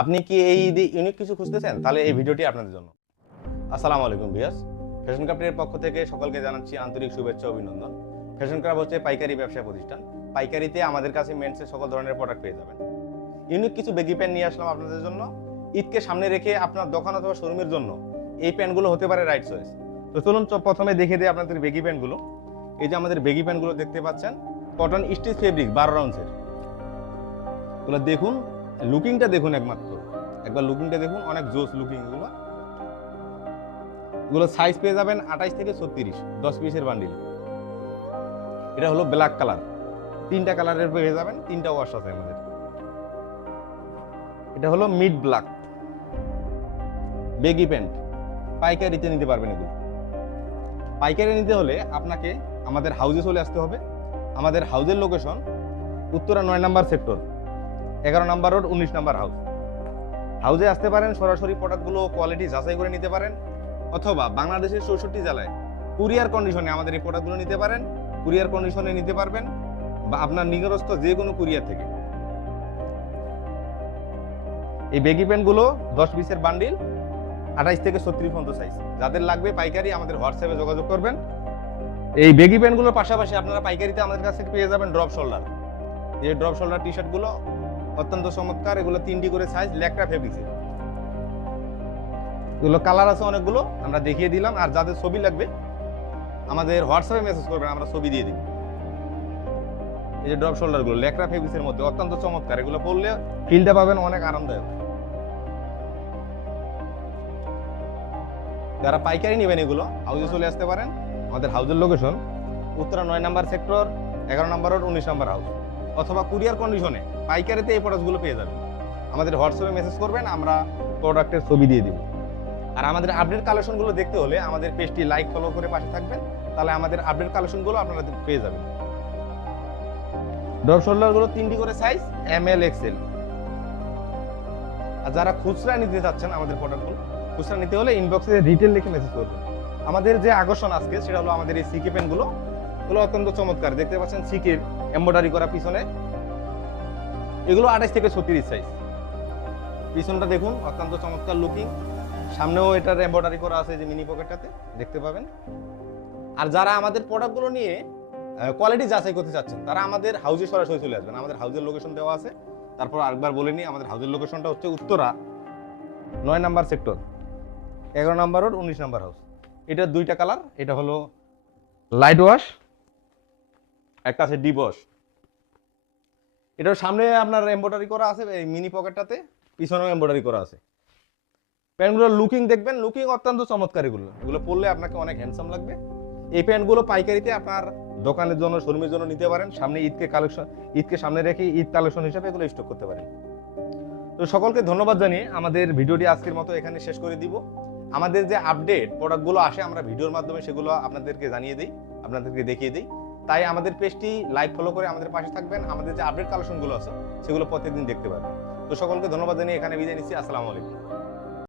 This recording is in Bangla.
আপনি কি এই ঈদে ইউনিক কিছু খুঁজতেছেন? তাহলে এই ভিডিওটি আপনাদের জন্য। আসসালামু আলাইকুম ভিউয়ার্স। ফ্যাশন ক্রাফটের পক্ষ থেকে সকলকে জানাচ্ছি আন্তরিক শুভেচ্ছা ও অভিনন্দন। ফ্যাশন ক্রাফট হচ্ছে পাইকারি ব্যবসা প্রতিষ্ঠান। পাইকারিতে আমাদের কাছে মেন্সের সকল ধরনের প্রোডাক্ট পেয়ে যাবেন। ইউনিক কিছু বেগি প্যান্ট নিয়ে আসলাম আপনাদের জন্য। ঈদকে সামনে রেখে আপনার দোকান অথবা শোরুমের জন্য এই প্যান্টগুলো হতে পারে রাইট চয়েস। তো চলুন প্রথমে দেখে দিই আপনাদের বেগি প্যান্টগুলো। এই যে আমাদের বেগি প্যান্টগুলো দেখতে পাচ্ছেন, কটন স্টিচ ফেব্রিক 12 আউন্সের। এগুলো দেখুন, লুকিংটা দেখুন, একবার লুকিংটা দেখুন, অনেক জোস লুকিং এগুলো। এগুলো সাইজ পেয়ে যাবেন 28 থেকে 36, 10 পিসের বান্ডিল। এটা হলো ব্ল্যাক কালার, 3টা কালারের পেয়ে যাবেন, 3টা ওয়াশ আছে আমাদের। এটা হলো মিড ব্ল্যাক বেগি প্যান্ট, পাইকারিতে নিতে পারবেন এগুলো। পাইকারি নিতে হলে আপনাকে আমাদের হাউজে চলে আসতে হবে। আমাদের হাউজের লোকেশন উত্তরা 9 নম্বর সেক্টর, 11 নম্বর রোড, 19 নম্বর হাউস। হাউজে আসতে পারেন, সরাসরি প্রোডাক্টগুলো কোয়ালিটি যাচাই করে নিতে পারেন, অথবা বাংলাদেশের 64 জেলায় কুরিয়ার কন্ডিশনে আমাদের এই প্রোডাক্টগুলো নিতে পারেন। কুরিয়ার কন্ডিশনে নিতে পারবেন বা আপনার নিকটস্থ যে কোনো কুরিয়ার থেকে। এই বেগি প্যান্টগুলো 10 পিসের বান্ডিল, 28 থেকে 36 পর্যন্ত সাইজ। যাদের লাগবে পাইকারি আমাদের হোয়াটসঅ্যাপে যোগাযোগ করবেন। এই বেগি প্যান্টগুলোর পাশাপাশি আপনারা পাইকারিতে আমাদের কাছে পেয়ে যাবেন ড্রপ শোল্ডার। এই ড্রপ শোল্ডার টি শার্টগুলো অত্যন্ত চমৎকার। এগুলো 3টি করে সাইজ, লেকটা ফেব্রিক্সের। এগুলো কালার আছে অনেকগুলো, আমরা দেখিয়ে দিলাম। আর যাদের ছবি লাগবে আমাদের হোয়াটসঅ্যাপে মেসেজ করবেন, আমরা ছবি দিয়ে দিব। এই যে ড্রপ শোল্ডারগুলো লেকরা ফেব্রিক্সের মধ্যে অত্যন্ত চমৎকার। এগুলো পরলে ফিলটা পাবেন অনেক আরামদায়ক। যারা পাইকারি নেবেন এগুলো হাউজে চলে আসতে পারেন। আমাদের হাউজের লোকেশন উত্তরা 9 নম্বর সেক্টর, 11 নম্বর রোড, 19 নম্বর হাউস। অথবা কুরিয়ার কন্ডিশনে পাইকারিতে এই প্রোডাক্টগুলো পেয়ে যাবেন। আমাদের হোয়াটসঅ্যাপে মেসেজ করবেন, আমরা প্রোডাক্টের ছবি দিয়ে দিব। আর আমাদের আপডেট কালেকশনগুলো দেখতে হলে আমাদের পেজটি লাইক ফলো করে পাশে থাকবেন, তাহলে আমাদের আপডেট কালেকশনগুলো আপনারা পেয়ে যাবেন। ড্রপ শোল্ডারগুলো 3টি করে সাইজ, ML XL। আর যারা খুচরা নিতে চাচ্ছেন আমাদের প্রোডাক্টগুলো, খুচরা নিতে হলে ইনবক্সে রিটেল লিখে মেসেজ করবেন। আমাদের যে আকর্ষণ আজকে সেটা হলো আমাদের এই সিকে পেনগুলো। এগুলো অত্যন্ত চমৎকার, দেখতে পাচ্ছেন সিকের এমব্রয়ডারি করা পিছনে। এগুলো 28 থেকে 36 সাইজ। পিছনটা দেখুন, অত্যন্ত চমৎকার লুকিং। সামনেও এটার এমব্রয়ডারি করা আছে, যে মিনি পকেটটাতে দেখতে পাবেন। আর যারা আমাদের প্রোডাক্টগুলো নিয়ে কোয়ালিটি যাচাই করতে চাচ্ছেন, তারা আমাদের হাউজে সরাসরি চলে আসবেন। আমাদের হাউজের লোকেশন দেওয়া আছে। তারপর আরেকবার বলে নিই, আমাদের হাউজের লোকেশনটা হচ্ছে উত্তরা 9 নম্বর সেক্টর, 11 নম্বর রোড, 19 নম্বর হাউস। এটার 2টা কালার, এটা হলো লাইট ওয়াশ, একটা আছে ডিপ ওয়াশ। এটার সামনে আপনার এমব্রয়ডারি করা আছে এই মিনি পকেটটাতে, পিছনেও এমব্রয়ডারি করা আছে। প্যান্টগুলোর লুকিং দেখবেন, লুকিং অত্যন্ত চমৎকার। এগুলো পরলে আপনাকে অনেক হ্যান্ডসাম লাগবে। এই প্যান্টগুলো পাইকারিতে আপনার দোকানের জন্য, শোরুমের জন্য নিতে পারেন। সামনে ঈদকে সামনে রেখে ঈদ কালেকশন হিসেবে এগুলো স্টক করতে পারেন। তো সকলকে ধন্যবাদ জানিয়ে আমাদের ভিডিওটি আজকের মতো এখানে শেষ করে দিব। আমাদের যে আপডেট প্রোডাক্টগুলো আসে আমরা ভিডিওর মাধ্যমে সেগুলো আপনাদেরকে জানিয়ে দিই, আপনাদেরকে দেখিয়ে দিই। তাই আমাদের পেজটি লাইক ফলো করে আমাদের পাশে থাকবেন। আমাদের যে আপডেট কালেকশনগুলো আছে সেগুলো প্রত্যেকদিন দেখতে পাবেন। তো সকলকে ধন্যবাদ জানিয়ে এখানে বিদায় নিচ্ছি। আসসালামু আলাইকুম।